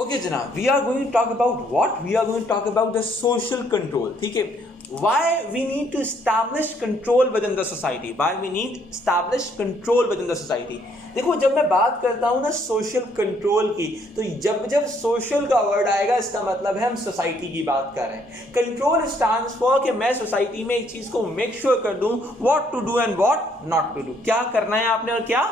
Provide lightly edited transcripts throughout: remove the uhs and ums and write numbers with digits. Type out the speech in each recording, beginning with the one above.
Okay जनाब, we are going to talk about what? We are going to talk about the social control. ठीक है, why we need to establish control within the society, why we need establish control within the society. देखो, जब मैं बात करता हूं ना social control की, तो जब जब सोशल का वर्ड आएगा इसका मतलब है हम सोसाइटी की बात कर रहे हैं. कंट्रोल स्टैंड्स फॉर कि मैं सोसाइटी में एक चीज को मेक श्योर कर दूं what to do and what not to do. क्या करना है आपने और क्या.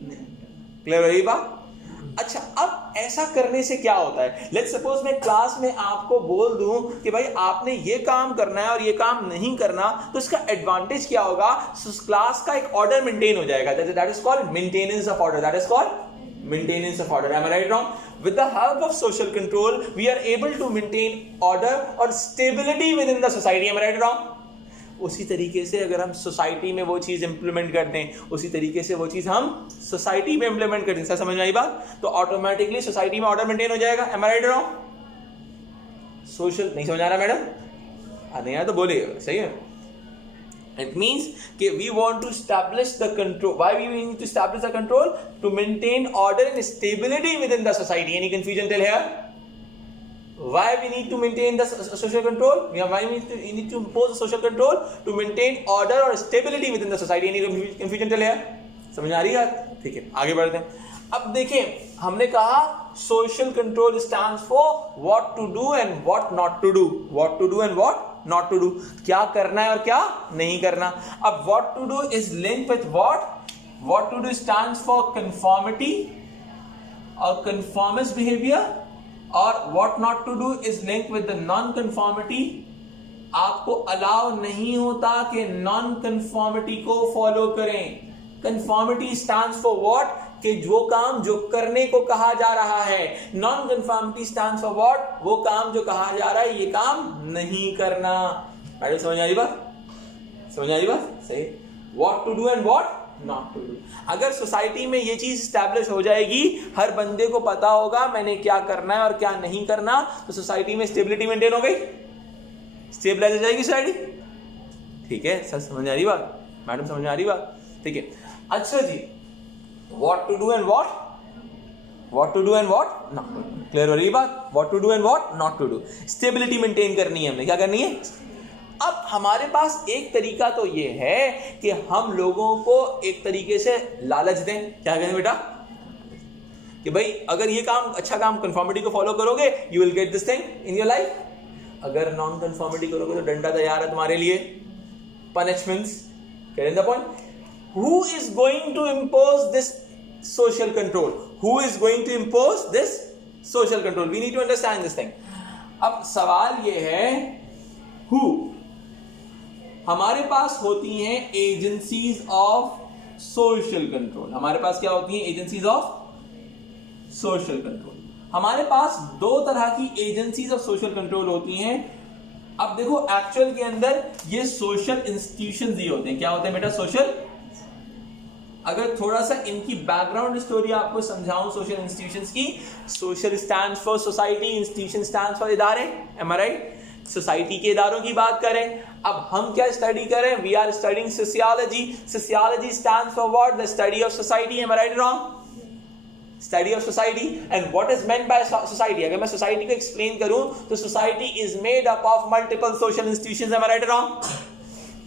क्लियर हो रही बात? अच्छा, अब ऐसा करने से क्या होता है? लेट्स सपोज मैं क्लास में आपको बोल दूं कि भाई आपने ये काम करना है और ये काम नहीं करना, तो इसका एडवांटेज क्या होगा? क्लास का एक ऑर्डर मेंटेन हो जाएगा. That is called maintenance of order. That is called maintenance of order. Am I right wrong? With the help of social control, we are able to maintain order or stability within the society. Am I right or wrong? उसी तरीके से अगर हम society में वो चीज implement करते हैं, उसी तरीके से वो चीज हम सोसाइटी में इंप्लीमेंट करते हैं. समझ में आई बात? तो ऑटोमेटिकली सोसाइटी में ऑर्डर मेंटेन हो जाएगा. एम आई राइट और रॉन्ग? सोशल नहीं समझ आ रहा मैडम? नहीं आया तो बोलिएगा. सही है. It means कि we want to establish the control. Why we need to establish the control? To maintain order and stability within the society. Any confusion till here? Why we need to maintain the social control? Why we need to impose the social control? To maintain order or stability within the society. Any confusion till here? समझ आ रही है? ठीक है, आगे बढ़ते हैं. अब देखें, हमने कहा social control stands for what to do and what not to do. What to do and what not to do. क्या करना है और क्या नहीं करना. अब what to do is linked with what? What to do stands for conformity or conformist behavior, और what not to do is linked with the non-conformity. आपको अलाउ नहीं होता कि non-conformity को फॉलो करें. Conformity stands for what? कि जो काम जो करने को कहा जा रहा है. Non conformity stands for what? वो काम जो कहा जा रहा है ये काम नहीं करना. मैडम समझ आ रही बात? समझ आ रही बात? सही. What to do and what not to do. अगर सोसाइटी में ये चीज स्टैब्लिश हो जाएगी, हर बंदे को पता होगा मैंने क्या करना है और क्या नहीं करना, तो सोसाइटी में स्टेबिलिटी मेंटेन हो गई. स्टेबलाइज हो जाएगी सोसाइटी. ठीक है, सर समझ आ रही बात? मैडम समझ आ रही बात? ठीक है. अच्छा जी, what to do and what not to do. Clear हो रही बात? what to do and what not to do. Stability maintain करनी है हमने. क्या करनी है? अब हमारे पास एक तरीका तो ये है कि हम लोगों को एक तरीके से लालच दें. क्या कहें बेटा? कि भाई अगर ये काम अच्छा काम कंफर्मिटी को फॉलो करोगे, you will get this thing in your life. अगर नॉन कंफर्मिटी करोगे तो डंडा तैयार है तुम्हारे लिए. Punishments. Getting the point? Who is going to impose this social control? Who is going to impose this social control? We need to understand this thing. अब सवाल ये है, who? हमारे पास होती हैं एजेंसीज ऑफ सोशल कंट्रोल. हमारे पास क्या होती हैं? Agencies of social control. हमारे पास दो तरह की एजेंसीज ऑफ सोशल कंट्रोल होती हैं. अब देखो, एक्चुअल के अंदर ये सोशल इंस्टीट्यूशंस ही होते हैं. क्या होते हैं बेटा? सोशल. अगर थोड़ा सा इनकी बैकग्राउंड स्टोरी आपको समझाऊं सोशल इंस्टीट्यूशंस की. Social stands for society, institution stands for इदारे. M I right? सोसाइटी के इदारों की बात करें. अब हम क्या स्टडी करें? We are studying sociology. Sociology stands for what? The study of society. Am I right wrong? Study of society. And what is meant by society? अगर मैं सोसाइटी को एक्सप्लेन करूं तो society is made up of multiple social institutions. Am I right wrong?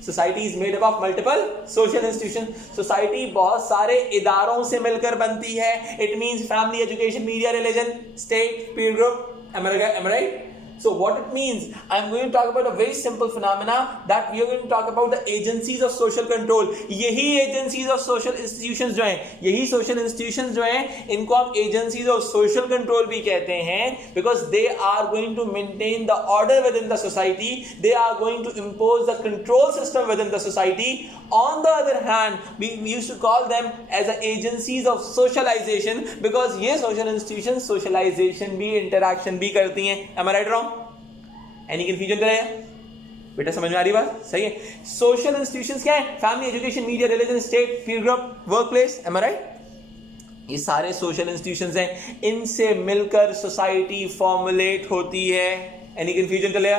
Society is made up of multiple social institution. Society बहुत सारे इदारों से मिलकर बनती है. It means family, education, media, religion, state, peer group. Am I right? So what it means, I am going to talk about a very simple phenomena that we are going to talk about the agencies of social control. यही agencies of social institutions जो हैं, यही social institutions जो हैं, इनको हम agencies of social control भी कहते हैं, because they are going to maintain the order within the society. They are going to impose the control system within the society. On the other hand, we used to call them as the agencies of socialization, because ये social institutions socialization भी interaction भी करती हैं. Am I right or wrong? Any confusion करेगा बेटा? समझ में आ रही बात? सही है. सोशल इंस्टीट्यूशंस क्या है? Family, education, media, religion, state, peer group, work place. M I right? ये सारे सोशल इंस्टीट्यूशंस हैं. इनसे मिलकर सोसाइटी फॉर्मुलेट होती है. एनी कंफ्यूजन चलेगा?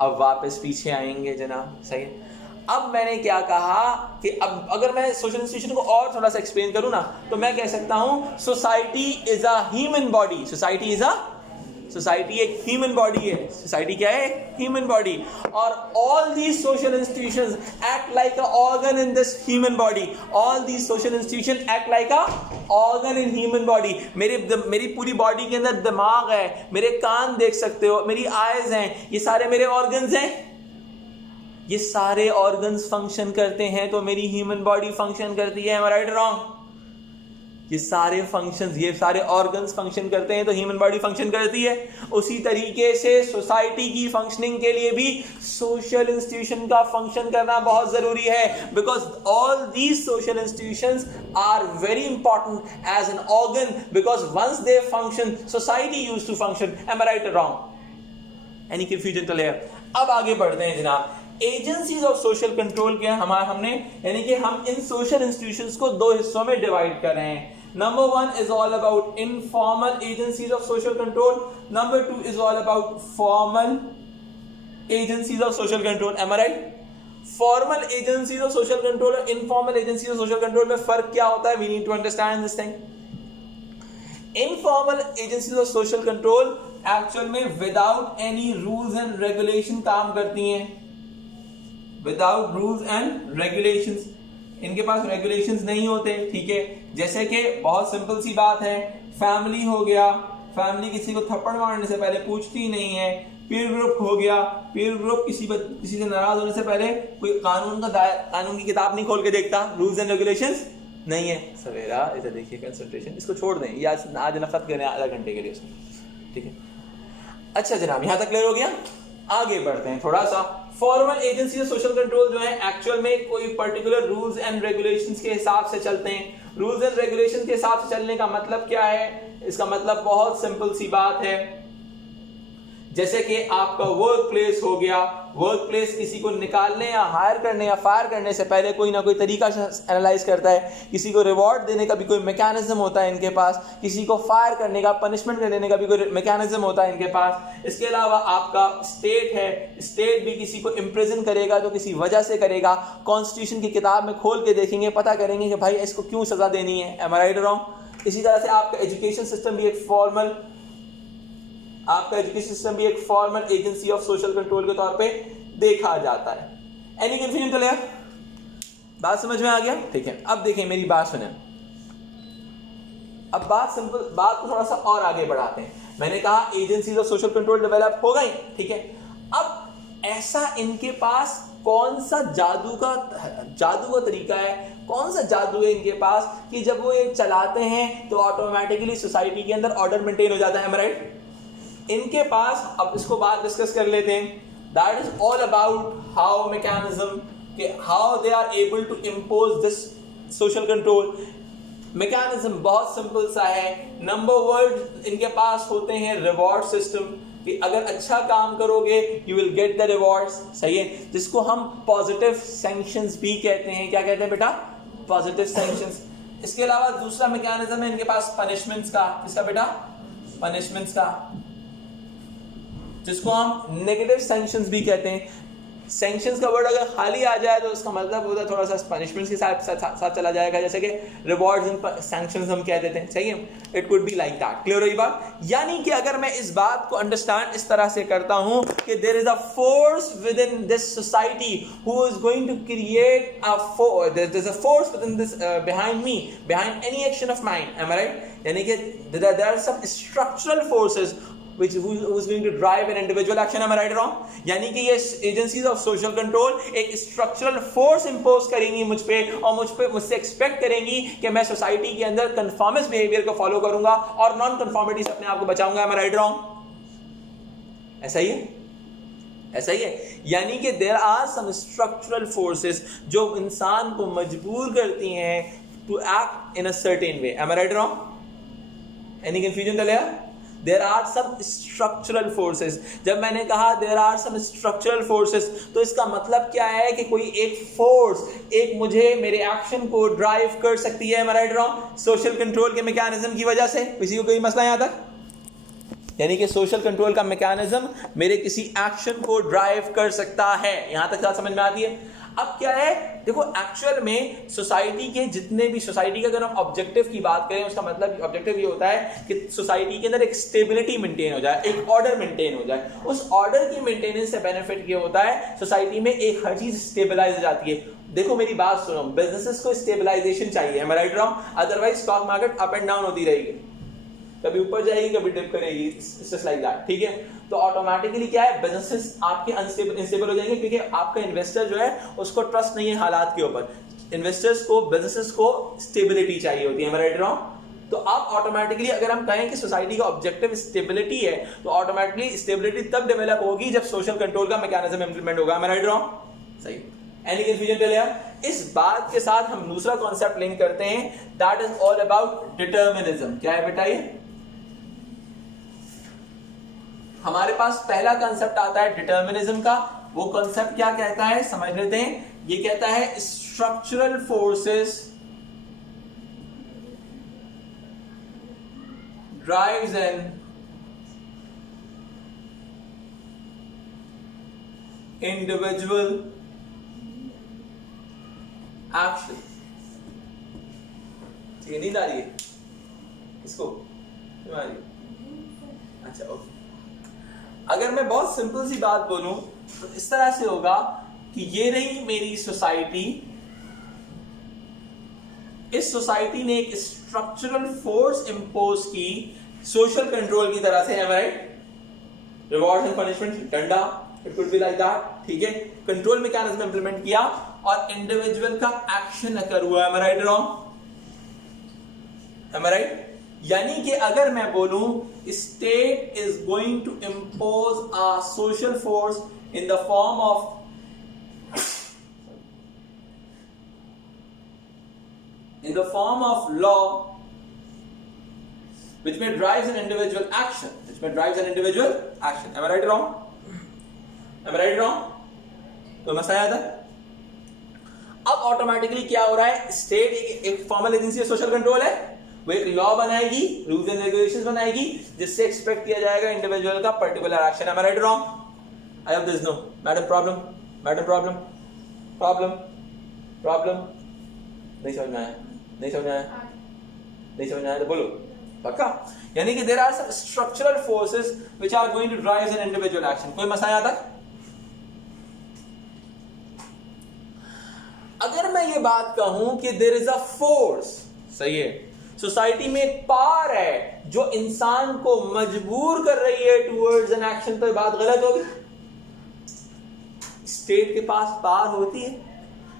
अब वापस पीछे आएंगे जनाब. सही है. अब मैंने क्या कहा कि अब अगर मैं सोशल इंस्टीट्यूशन को और थोड़ा सा एक्सप्लेन करूं ना, तो मैं कह सकता हूं society is a human body. Society एक ह्यूमन बॉडी है। सोसाइटी क्या है? Human body. और all these social institutions act like a organ in this human body. All these social institution act like a organ in human body. मेरी पूरी body के अंदर दिमाग है, मेरे कान देख सकते हो, मेरी आईज हैं, ये सारे मेरे ऑर्गन्स हैं। ये सारे ऑर्गन्स फंक्शन करते हैं तो मेरी ह्यूमन बॉडी फंक्शन करती है। Right wrong? ये सारे फंक्शंस, ये सारे ऑर्गन्स फंक्शन करते हैं तो ह्यूमन बॉडी फंक्शन करती है। उसी तरीके से सोसाइटी की फंक्शनिंग के लिए भी सोशल इंस्टीट्यूशन का फंक्शन करना बहुत जरूरी है, because all these social institutions are very important as an organ, because once they function society used to function. Am I right और रॉन्ग? एनी कंफ्यूजन तो ले? अब आगे बढ़ते हैं जनाब। एजेंसीज ऑफ सोशल कंट्रोल क्या है हमने, यानी कि हम इन सोशल इंस्टीट्यूशंस को दो हिस्सों में डिवाइड कर रहे हैं। Number one is all about informal agencies of social control. Number two is all about formal agencies of social control. Am I right? Formal agencies of social control और informal agencies of social control में फर्क क्या होता है? We need to understand this thing. Informal agencies of social control actual में without any rules and regulation काम करती हैं. Without rules and regulations. इनके पास रेगुलेशंस नहीं होते, ठीक है। जैसे कि बहुत सिंपल सी बात है, फैमिली हो गया, फैमिली किसी को थप्पड़ मारने से पहले पूछती नहीं है। पीर ग्रुप हो गया, पीर ग्रुप किसी से नाराज होने से पहले कोई कानून की किताब नहीं खोल के देखता। रूल्स एंड रेगुलेशंस नहीं है। सवेरा इधर देखिए, कंसंट्रेशन, इसको छोड़ दें, ये आज नफरत करें आधा घंटे के लिए उसमें, ठीक है। अच्छा जनाब, यहां तक क्लियर हो गया? आगे बढ़ते हैं थोड़ा सा। फॉर्मल एजेंसी सोशल कंट्रोल जो है एक्चुअल में कोई पर्टिकुलर रूल्स एंड रेगुलेशंस के हिसाब से चलते हैं। रूल्स एंड रेगुलेशंस के हिसाब से चलने का मतलब क्या है? इसका मतलब बहुत सिंपल सी बात है। जैसे कि आपका वर्क प्लेस हो गया, वर्क प्लेस किसी को निकालने या हायर करने या फायर करने से पहले कोई ना कोई तरीका एनालाइज करता है। किसी को रिवॉर्ड देने का भी कोई मैकेनिज्म होता है इनके पास, किसी को फायर करने का, पनिशमेंट देने का भी कोई मैकेनिज्म होता है इनके पास। इसके अलावा आपका स्टेट है, स्टेट भी किसी को इम्प्रिजन करेगा तो किसी वजह से करेगा। कॉन्स्टिट्यूशन की किताब में खोल के देखेंगे, पता करेंगे कि भाई इसको क्यों सजा देनी है। एम आई राइट और रॉन्ग? इसी तरह से आपका एजुकेशन सिस्टम भी एक formal agency of social control के तौर पे देखा जाता है। एनी कंफ्यूजन तो ले? बात समझ में आ गया? ठीक है। अब देखें, मेरी बात सुने। अब बात को थोड़ा सा और आगे बढ़ाते हैं। मैंने कहा agencies of social control develop हो गई, ठीक है। अब ऐसा इनके पास कौन सा जादू का तरीका है, कौन सा जादू है इनके पास कि जब वो ये चलाते हैं तो ऑटोमेटिकली सोसाइटी के अंदर ऑर्डर मेंटेन हो जाता है। राइट? इनके पास, अब इसको बात डिस्कस कर लेते हैं। That is all about how mechanism, how they are able to impose this social control. Mechanism बहुत सिंपल सा है। नंबर वर्ड इनके पास होते हैं रिवॉर्ड सिस्टम, कि अगर अच्छा काम करोगे you will get the rewards, सही है, जिसको हम पॉजिटिव सैंक्शंस भी कहते हैं। क्या कहते हैं बेटा? Positive sanctions. इसके अलावा दूसरा मैकेनिज्म है इनके पास पनिशमेंट्स का। किसका बेटा? पनिशमेंट्स का, जिसको हम नेगेटिव सैंक्शंस भी कहते हैं। सैंक्शंस का वर्ड अगर खाली आ जाए तो उसका मतलब होता है थोड़ा सा पनिशमेंट्स के साथ चला जाएगा, जैसे कि रिवॉर्ड्स एंड सैंक्शंस हम कह देते हैं, सही है। It could be like that. Clear रही बात? यानी कि अगर मैं इस बात को अंडरस्टैंड इस तरह से करता हूं कि there is a force within this society who is going to create a force, there is a force within this behind me, behind any action of mine. Am I right? यानी कि there are some structural forces who is going to drive an individual action. Am I right or wrong? यानी कि ये agencies of social control एक structural force impose करेंगी मुझ पे और मुझसे एक्सपेक्ट करेंगी कि मैं सोसाइटी के अंदर कन्फॉर्मिस्ट बिहेवियर को फॉलो करूंगा और नॉन कन्फॉर्मिटी से अपने आप को बचाऊंगा। Am I right or wrong? ऐसा ही है, ऐसा ही है। यानी कि there are some structural forces जो इंसान को मजबूर करती हैं to act in a certain way. Am I right or wrong? Any confusion चलेगा? There are some structural forces. जब मैंने कहा there are some structural forces, तो इसका मतलब क्या है कि कोई एक फोर्स एक मुझे मेरे एक्शन को ड्राइव कर सकती है। Am I right or wrong? Social control के मैकेनिज्म की वजह से। किसी को कोई मसला यहाँ तक? यानी कि सोशल कंट्रोल का मैकेनिज्म मेरे किसी एक्शन को ड्राइव कर सकता है। यहाँ तक बात समझ में आती है? अब क्या है, देखो एक्चुअल में सोसाइटी के जितने भी, सोसाइटी का अगर हम ऑब्जेक्टिव की बात करें, उसका मतलब ऑब्जेक्टिव ये होता है कि सोसाइटी के अंदर एक स्टेबिलिटी मेंटेन हो जाए, एक ऑर्डर मेंटेन हो जाए। उस ऑर्डर की मेंटेनेंस से बेनिफिट ये होता है सोसाइटी में एक हर चीज स्टेबलाइज हो जाती है। देखो मेरी बात सुनो, बिजनेसेस को स्टेबलाइजेशन चाहिए, am I right wrong? Otherwise stock market up and down होती रहेगी, कभी ऊपर जाएगी कभी डिप करेगी, इट्स जस्ट लाइक दैट, ठीक है। तो ऑटोमेटिकली क्या है, बिजनेसेस आपके अनस्टेबल हो जाएंगे, क्योंकि आपका इन्वेस्टर जो है उसको ट्रस्ट नहीं है हालात के ऊपर। इन्वेस्टर्स को, बिजनेसेस को स्टेबिलिटी चाहिए होती है, am I right wrong? तो आप ऑटोमेटिकली अगर हम कहें कि सोसाइटी का ऑब्जेक्टिव स्टेबिलिटी है, तो ऑटोमेटिकली स्टेबिलिटी तब डेवलप होगी जब सोशल कंट्रोल का मैकेनिज्म इंप्लीमेंट होगा, am I right wrong? सही। Any confusion till here? इस बात के साथ हम दूसरा कॉन्सेप्ट लिंक करते हैं, that is all about determinism. क्या है बेटा ये? हमारे पास पहला कंसेप्ट आता है डिटर्मिनिज्म का। वो कंसेप्ट क्या कहता है समझ लेते हैं। ये कहता है structural forces drives N individual action. ठीक है, नींद आ रही है किसको? क्यों आ रही है? अच्छा ओके। अगर मैं बहुत सिंपल सी बात बोलूं तो इस तरह से होगा कि ये रही मेरी सोसाइटी, इस सोसाइटी ने एक स्ट्रक्चरल फोर्स इंपोज की सोशल कंट्रोल की तरह से, am I right? Reward and punishment, डंडा, it could be like that, ठीक है। कंट्रोल मैकेनिज्म इंप्लीमेंट किया और इंडिविजुअल का एक्शन अकर हुआ, am I right wrong? am I right? यानी कि अगर मैं बोलूं state is going to impose a social force in the form of law which may drives an individual action, am I right or wrong? तो मसला आया था। अब ऑटोमेटिकली क्या हो रहा है, स्टेट एक फॉर्मल एजेंसी है, सोशल कंट्रोल है, वो एक लॉ बनाएगी, रूल्स एंड रेगुलेशंस बनाएगी, जिससे एक्सपेक्ट किया जाएगा इंडिविजुअल का particular action. am I right or wrong? I have this no madam problem नहीं समझ में आया तो बोलो पक्का। यानी कि there are some structural forces which are going to drive an individual action. कोई मसला आया था? अगर मैं ये बात कहूं कि देयर इज अ फोर्स, सही है, सोसाइटी में एक पावर है जो इंसान को मजबूर कर रही है टुवर्ड्स एन एक्शन, तो ये बात गलत होगी। स्टेट के पास पावर होती है,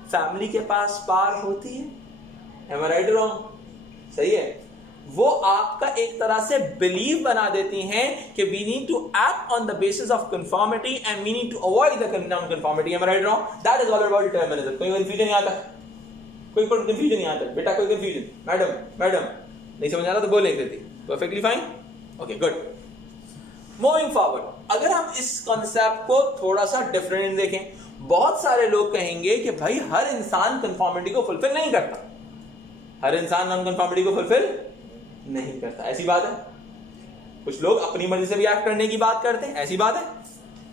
फैमिली के पास पावर होती है, am I right or wrong? सही है। वो आपका एक तरह से बिलीव बना देती हैं कि we need to act on the basis of conformity and we need to avoid the non conformity, am I right or wrong? That is all about determinism। कोई कंफ्यूजन नहीं आता? कोई कंफ्यूजन नहीं आता बेटा? कोई कंफ्यूजन? मैडम नहीं समझ आ रहा तो बोले देती, perfectly fine, okay good. Moving forward, अगर हम इस कॉन्सेप्ट को थोड़ा सा डिफरेंट देखें, बहुत सारे लोग कहेंगे कि भाई हर इंसान कंफर्मिटी को फुलफिल नहीं करता, हर इंसान नॉन कंफर्मिटी को फुलफिल नहीं करता, ऐसी बात है। कुछ लोग अपनी मर्जी से भी एक्ट करने की बात करते हैं, ऐसी बात है।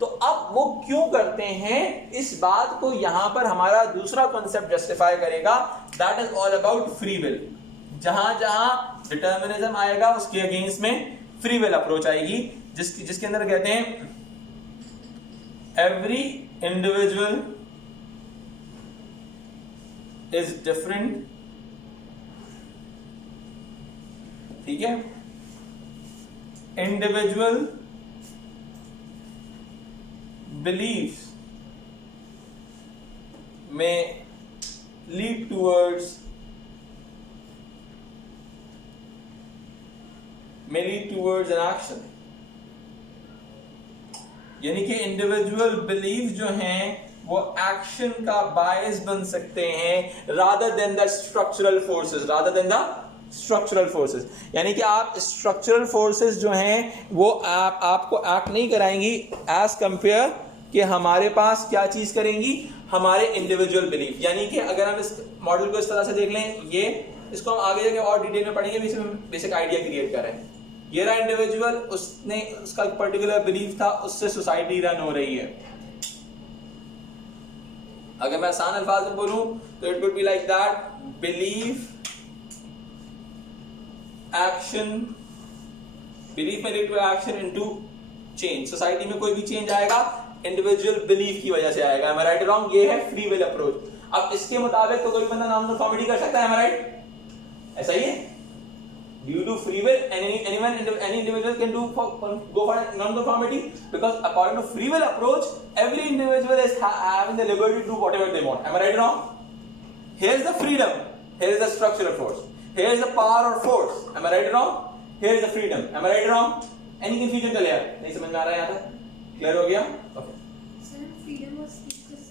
तो अब वो क्यों करते हैं, इस बात को यहां पर हमारा दूसरा कॉन्सेप्ट जस्टिफाई करेगा, that is all about free will. जहां जहां डिटर्मिनिज्म आएगा उसके अगेंस्ट में फ्री विल अप्रोच आएगी, जिसके अंदर कहते हैं एवरी इंडिविजुअल इज डिफरेंट, ठीक है। इंडिविजुअल बिलीव्स में लीड टूवर्ड्स एन एक्शन। यानी कि इंडिविजुअल बिलीव जो हैं वो एक्शन का बायस बन सकते हैं rather than the structural forces, यानी कि आप स्ट्रक्चरल फोर्सेस जो हैं वो आपको एक्ट नहीं कराएंगी एज कंपेयर कि हमारे पास क्या चीज करेंगी, हमारे इंडिविजुअल बिलीफ। यानी कि अगर हम इस मॉडल को इस तरह से देख लें, ये इसको हम आगे जाके और डिटेल में पढ़ेंगे, बेसिक आइडिया क्रिएट कर रहे हैं। ये रहा इंडिविजुअल, उसने उसका पर्टिकुलर बिलीफ था, उससे सोसाइटी रन हो रही है। अगर मैं आसान अल्फाज में बोलूं तो it would be like that, believe action, belief में lead to action into change. Society में कोई भी चेंज आएगा इंडिविजुअल बिलीफ की वजह से आएगा। M I right wrong? ये है फ्री विल अप्रोच। अब इसके मुताबिक तो कोई बंदा नॉन कन्फॉर्मिटी कर सकता है, एम आई राइट? ऐसा ही है। Due to free will, any individual can go for non-conformity, because according to free will approach, every individual is having the liberty to do whatever they want. Am I right or wrong? Here is the freedom. Here is the structural force. Here is the power or force. Am I right or wrong? Here is the freedom. Am I right or wrong? Any confusion चले यार? नहीं समझ में आ रहा है यहाँ तक? Clear हो गया? Okay. Sir, freedom of speech को